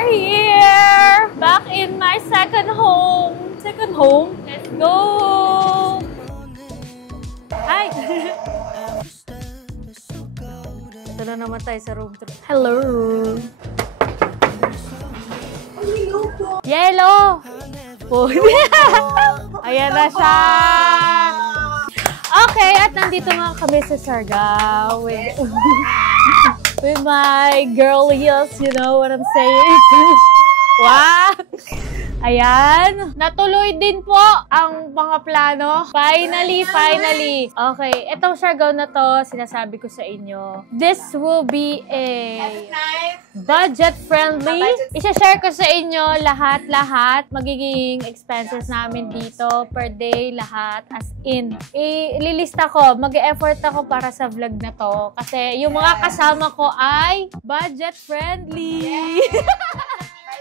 are here! Back in my second home. Second home? Let's go! Hi! Ito na naman tayo sa room 3. Hello! Yellow! Ayan na siya! Okay, at nandito nga kami sa Siargao with my girlies, you know what I'm saying? Wow! Ayan, natuloy din po ang mga plano. Finally. Okay, itong Siargao na to, sinasabi ko sa inyo, this will be a budget-friendly. Isa-share ko sa inyo lahat magiging expenses namin dito per day, lahat as in. Ililista ko, mag-e-effort ako para sa vlog na to kasi yung mga kasama ko ay budget-friendly.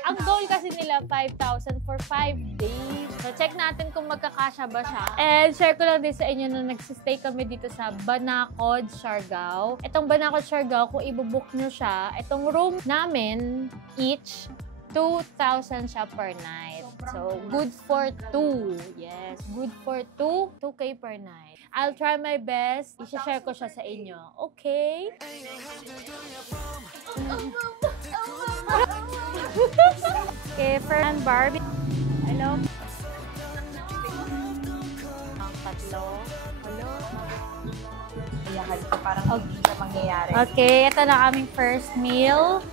Ang goal kasi nila, 5,000 for 5 days. So, check natin kung magkakasya ba siya. And share ko lang din sa inyo na nagsistay kami dito sa Banacod, Siargao. Itong Banacod, Siargao, kung ibubook nyo siya, itong room namin, each, 2,000 siya per night. So, good for 2. Yes, good for 2. 2K per night. I'll try my best. I-share ko siya sa inyo. Okay? Okay, Fern Barbie. Hello? Ang tatlo. Hello? Iyahan ko parang hindi siya mangyayari. Okay, ito na aming first meal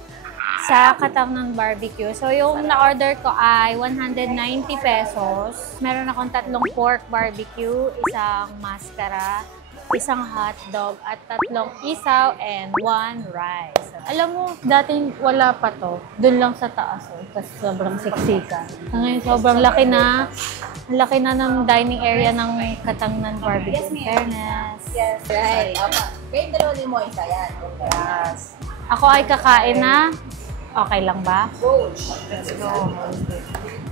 sa Katang ng Barbecue. So, yung na-order ko ay 190 pesos. Meron akong 3 pork barbecue, isang mascara, isang hotdog, at 3 isaw, and 1 rice. Alam mo, dating wala pa to. Doon lang sa taas. Kasi sobrang siksika. Ngayon, sobrang laki na. Laki na ng dining area ng Katang ng Barbecue. Yes, Fairness. Yes, right. Kayong dalawa ni mo, isa yan. Yes. Ako ay kakain na. Okay lang ba? Go! Let's go.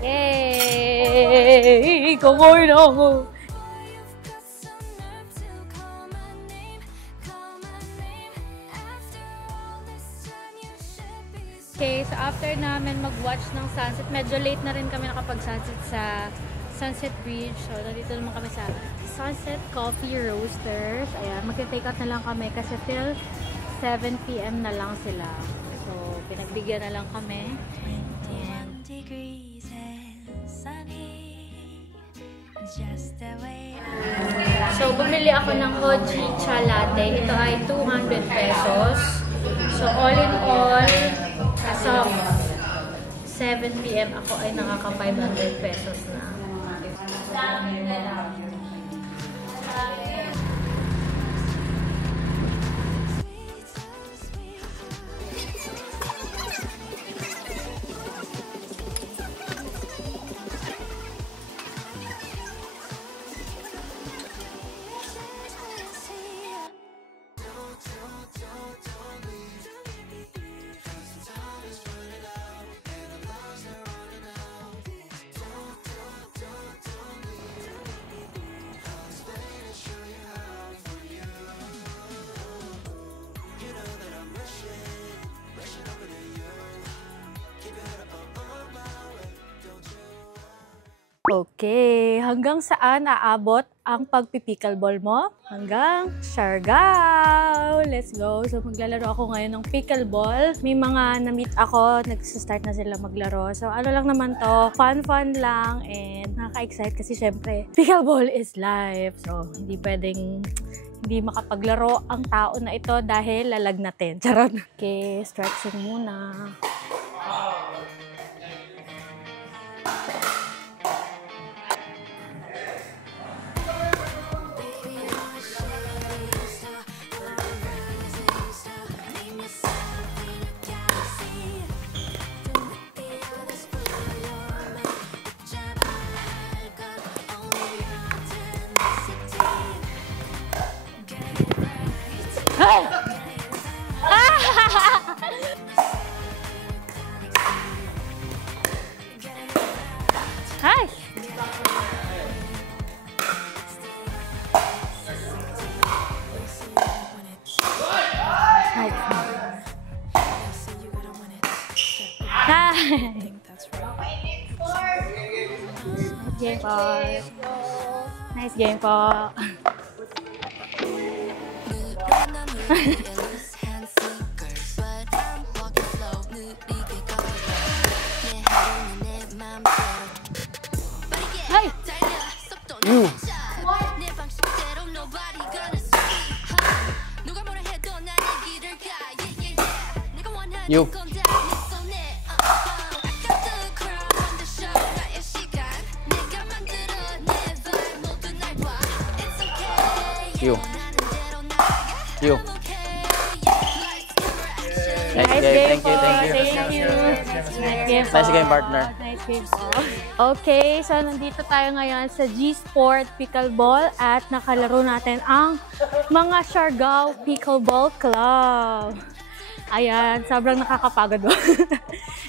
Yay! Kumain na ako! Okay, so after namin mag-watch ng sunset, medyo late na rin kami nakapag-sunset sa Sunset Bridge. So, nandito naman kami sa Sunset Coffee Roasters. Ayan, mag-take out na lang kami kasi till 7 PM na lang sila. So, pinagbigyan na lang kami. Ayan. So, bumili ako ng Hojicha Latte. Ito ay 200 pesos. So, all in all, as of 7 PM, ako ay nakaka 500 pesos na. Okay, hanggang saan aabot ang pagpipickleball mo? Hanggang Siargao! Let's go! So, maglalaro ako ngayon ng pickleball. May mga na-meet ako, nag-start na sila maglaro. So, ano lang naman to, fun lang, and nakaka-excite kasi syempre, pickleball is life. So, hindi pwedeng hindi makapaglaro ang tao na ito dahil lalagnatin. Charot! Okay, stretching muna. Hi! Hi! Nice game po. Nice game po. Ay! You. You. You. You. Nice Nice game. game Thank po. you. Thank you. Thank you. Nice game po. Nice game, partner. Nice game po. Okay, so nandito tayo ngayon sa G-Sport Pickleball at nakalaro natin ang mga Siargao Pickleball Club. Ayan, sobrang nakakapagod.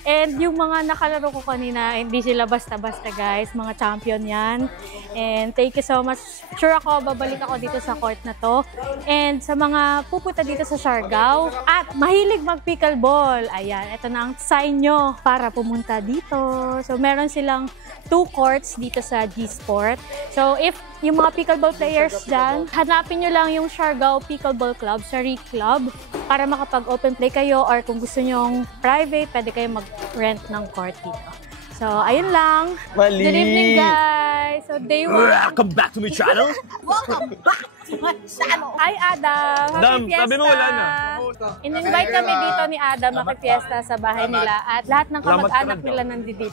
And yung mga nakalaro ko kanina, hindi sila basta-basta guys. Mga champion yan. And thank you so much. Sure ako, babalik ako dito sa court na to. And sa mga pupunta dito sa Siargao at mahilig mag-pickleball, ayan, ito na ang sign nyo para pumunta dito. So meron silang 2 courts dito sa G-Sport. So if yung mga pickleball players dyan, hanapin nyo lang yung Siargao Pickleball Club, Sari Club, para makapag-open play kayo or kung gusto nyong private, pwede kayo mag-rent ng court dito. So, ayun lang. Mali. Good evening, guys. So, day 1. Welcome back to my channel. Welcome back to my channel! Hi, Adam. Happy Adam, fiesta. sabi mo wala na. In-invite kami dito ni Adam, makifiesta sa bahay nila. At lahat ng kamag-anak nila nandito.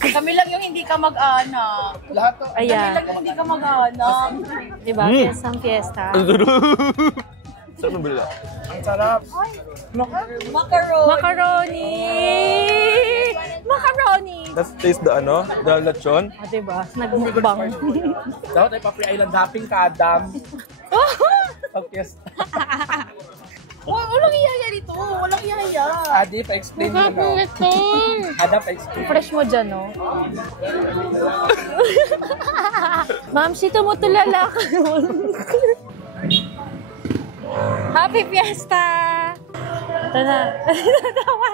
Kami lang yung hindi ka mag-anak. Lahat to. Kami Ayan. lang yung hindi ka mag-anak. Diba? Fiestang fiesta. Saan mo bila? Macaron. Macaroni! Macaroni! Let's taste the ano? The lechon. O, diba? Nagmukbang. Dapat ay pa-free island hopping ka, Adam. Pag-fiesta. Walang iyaya dito. Walang iyaya. Adi, pa-explain mo no. Ada, pa-explain. Fresh mo dyan, no? Ma'am, si tumutulala ka. Happy Fiesta! Ito na. Natawa.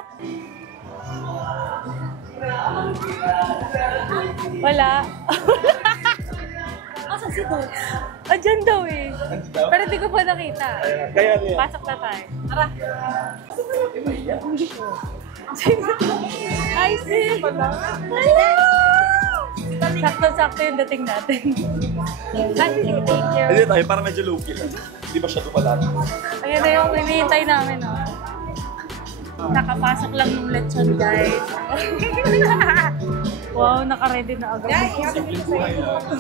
Wala. Asan si Doc? Andyan daw eh. Pero di ko pa nakita. Kaya niya. Pasok na tayo. Tara. Hi, sis! Hello! Sakto-sakto yung dating natin. Hi, sige, thank you. Hindi tayo, parang medyo low-key lang. Hindi ba siya pala? Ayan na yung hinihintay namin, oh. Nakapasok lang yung lechon, guys. Wow, naka-ready na agad.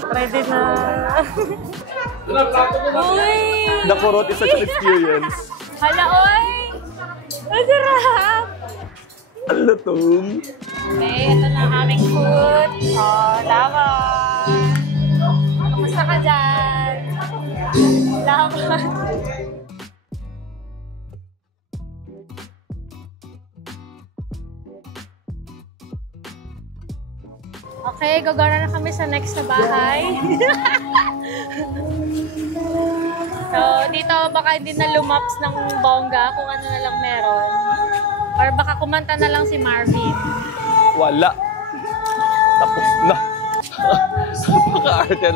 Ready na. Uy! The kurot is such an experience. Hala, oy! Ang sarap! Ang lutong. Okay, ito na ang aming food. Oh, laban! Kamusta ka dyan? Laban! Okay, gagana na kami sa next na bahay. So, dito baka hindi na lumaps ng bongga kung ano na lang meron. Or baka kumanta na lang si Marvin. Wala. Tapos na. Napaka-arte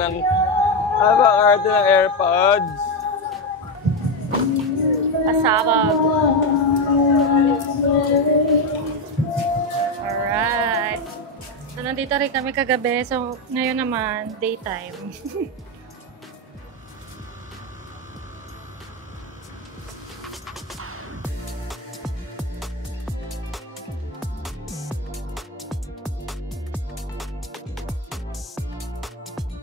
ng AirPods. Pasabag. Alright. So, nandito rin kami kagabi. So, ngayon naman, daytime.